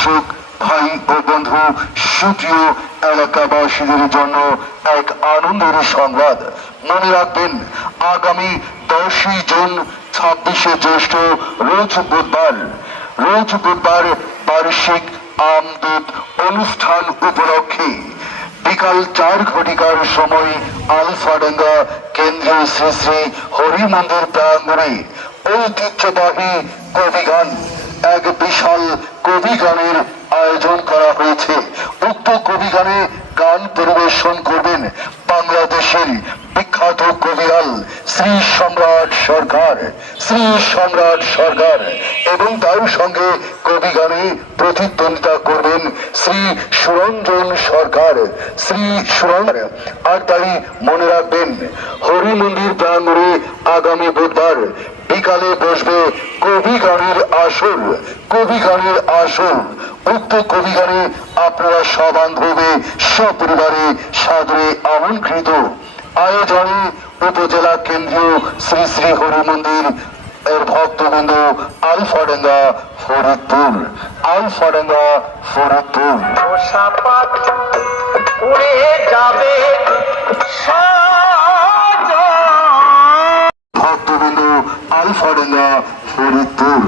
দর্শক ভাই ও বন্ধু, সুপ্রিয় এলাকাবাসীদের জন্য এক আনন্দের সংবাদ। মনে রাখবেন, আগামী 10ই জুন 26শে জ্যৈষ্ঠ রোজ বুধবার বার্ষিক আমদূত অনুষ্ঠান উপলক্ষে বিকাল 4 ঘটিকার সময় আলফাডাঙ্গা কেন্দ্রীয় শ্রী শ্রী হরি মন্দির প্রাঙ্গণে ঐতিহ্যবাহী কবিগান, এক বিশাল কবিগানের আয়োজন করা হয়েছে। উক্ত কবিগানে গান পরিবেশন করবেন বাংলাদেশের বিখ্যাত কবিয়াল শ্রী সম্রাট সরকার এবং তার সঙ্গে কবিগানে প্রতিদ্বন্দ্বিতা করবেন শ্রী সুরঞ্জন সরকার। আর তাই মনে রাখবেন, হরি মন্দির প্রাঙ্গণে আগামী বুধবার বিকালে বসবে কবিগানের আসর। উক্ত কবিগানে আপনারা সবান্ধবে সপরিবারে সাদরে আমন্ত্রিত। আয়োজনে উপজেলা কেন্দ্রীয় শ্রী শ্রী হরি মন্দির এর ভক্তবৃন্দ, আলফাডাঙ্গা ফরিদপুর। উড়ে যাবে ভক্তবৃন্দ, আলফাডাঙ্গা ফরিদপুর।